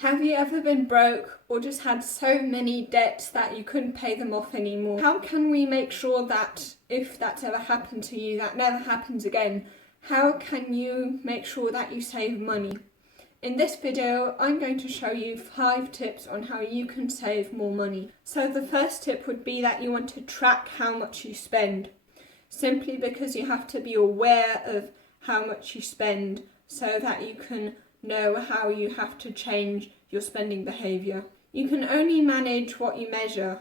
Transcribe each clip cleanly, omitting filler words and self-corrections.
Have you ever been broke or just had so many debts that you couldn't pay them off anymore? How can we make sure that if that's ever happened to you, that never happens again? How can you make sure that you save money? In this video, I'm going to show you 5 tips on how you can save more money. So the first tip would be that you want to track how much you spend, simply because you have to be aware of how much you spend so that you can know how you have to change your spending behaviour. You can only manage what you measure,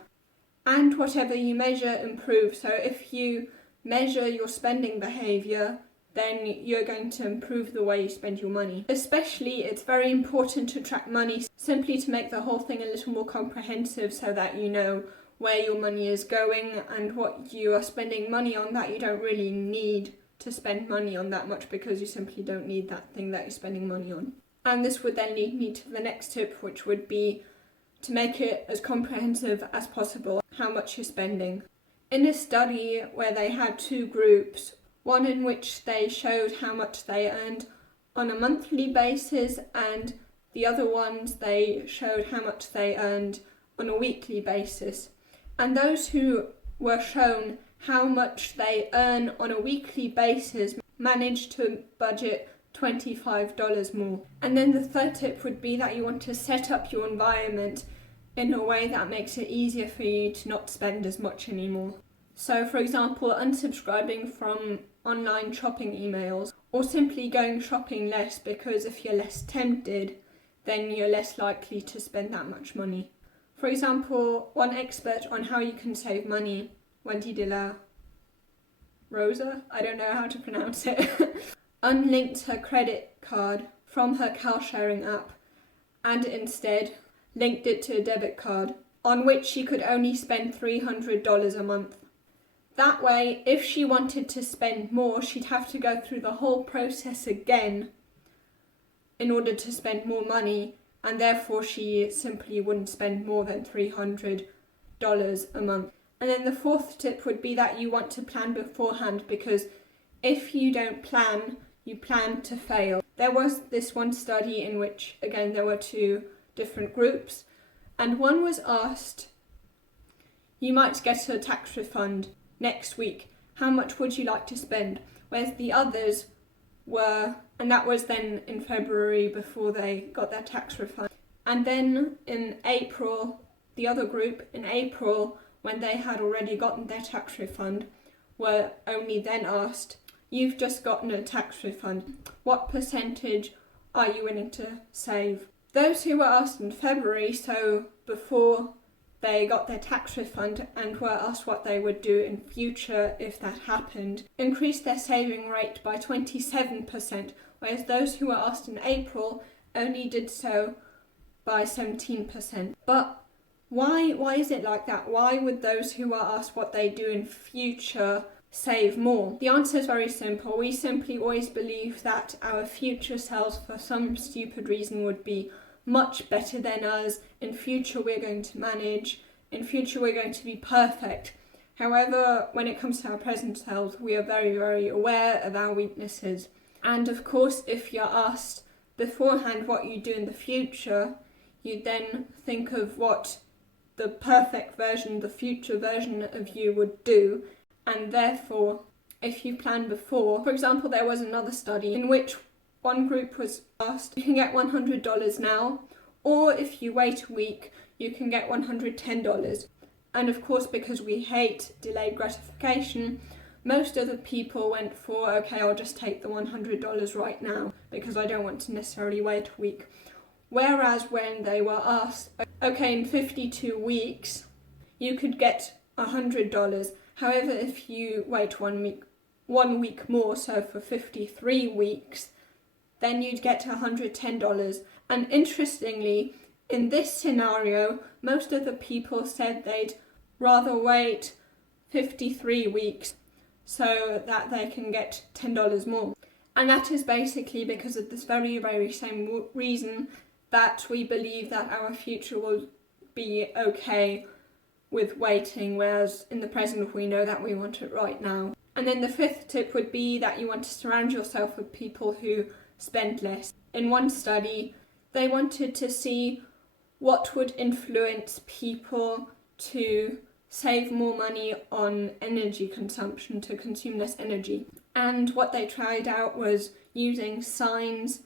and whatever you measure improves. So if you measure your spending behaviour, then you're going to improve the way you spend your money. Especially, it's very important to track money, simply to make the whole thing a little more comprehensive so that you know where your money is going and what you are spending money on that you don't really need to spend money on that much, because you simply don't need that thing that you're spending money on. And this would then lead me to the next tip, which would be to make it as comprehensive as possible how much you're spending. In a study where they had 2 groups, one in which they showed how much they earned on a monthly basis, and the other ones they showed how much they earned on a weekly basis. And those who were shown how much they earn on a weekly basis managed to budget $25 more. And then the third tip would be that you want to set up your environment in a way that makes it easier for you to not spend as much anymore. So for example, unsubscribing from online shopping emails, or simply going shopping less, because if you're less tempted, then you're less likely to spend that much money. For example, one expert on how you can save money, Wendy de la Rosa, I don't know how to pronounce it, unlinked her credit card from her car sharing app and instead linked it to a debit card on which she could only spend $300 a month. That way, if she wanted to spend more, she'd have to go through the whole process again in order to spend more money, and therefore she simply wouldn't spend more than $300 a month. And then the fourth tip would be that you want to plan beforehand, because if you don't plan, you plan to fail. There was this one study in which, again, there were 2 different groups, and one was asked, you might get a tax refund next week, how much would you like to spend? Whereas the others were, and that was then in February before they got their tax refund. And then in April, the other group, in April, when they had already gotten their tax refund, were only then asked, you've just gotten a tax refund, what percentage are you willing to save? Those who were asked in February, so before they got their tax refund, and were asked what they would do in future if that happened, increased their saving rate by 27%, whereas those who were asked in April only did so by 17%. But why is it like that? Why would those who are asked what they do in future save more? The answer is very simple. We simply always believe that our future selves, for some stupid reason, would be much better than us. In future we're going to manage. In future we're going to be perfect. However, when it comes to our present selves, we are very, very aware of our weaknesses. And of course, if you're asked beforehand what you do in the future, you then think of what the perfect version, the future version of you would do. And therefore, if you plan before, for example, there was another study in which one group was asked, you can get $100 now, or if you wait a week, you can get $110. And of course, because we hate delayed gratification, most of the people went for, okay, I'll just take the $100 right now, because I don't want to necessarily wait a week. Whereas when they were asked, okay, in 52 weeks, you could get $100. However, if you wait 1 week more, so for 53 weeks, then you'd get $110. And interestingly, in this scenario, most of the people said they'd rather wait 53 weeks so that they can get $10 more. And that is basically because of this very, very same reason that we believe that our future will be okay with waiting, whereas in the present we know that we want it right now. And then the 5th tip would be that you want to surround yourself with people who spend less. In one study, They wanted to see what would influence people to save more money on energy consumption, to consume less energy. And what they tried out was using signs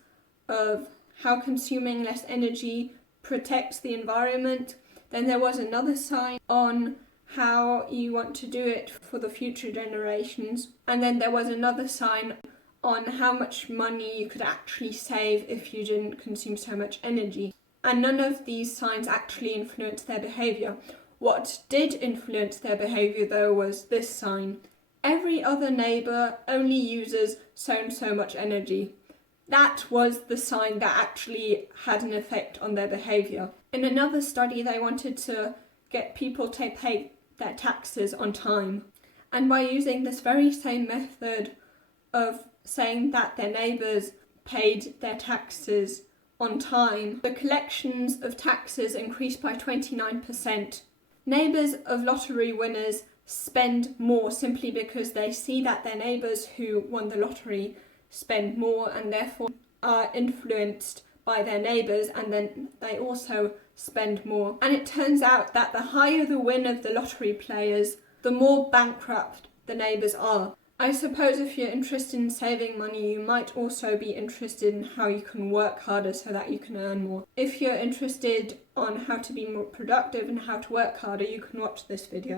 of how consuming less energy protects the environment. Then there was another sign on how you want to do it for the future generations. And then there was another sign on how much money you could actually save if you didn't consume so much energy. And none of these signs actually influenced their behaviour. What did influence their behaviour though was this sign. Every other neighbour only uses so and so much energy. That was the sign that actually had an effect on their behaviour. In another study, they wanted to get people to pay their taxes on time. And by using this very same method of saying that their neighbours paid their taxes on time, the collections of taxes increased by 29%. Neighbours of lottery winners spend more simply because they see that their neighbours who won the lottery spend more and therefore are influenced by their neighbours, and then they also spend more. And it turns out that the higher the win of the lottery players, the more bankrupt the neighbours are. I suppose if you're interested in saving money, you might also be interested in how you can work harder so that you can earn more. If you're interested on how to be more productive and how to work harder, you can watch this video.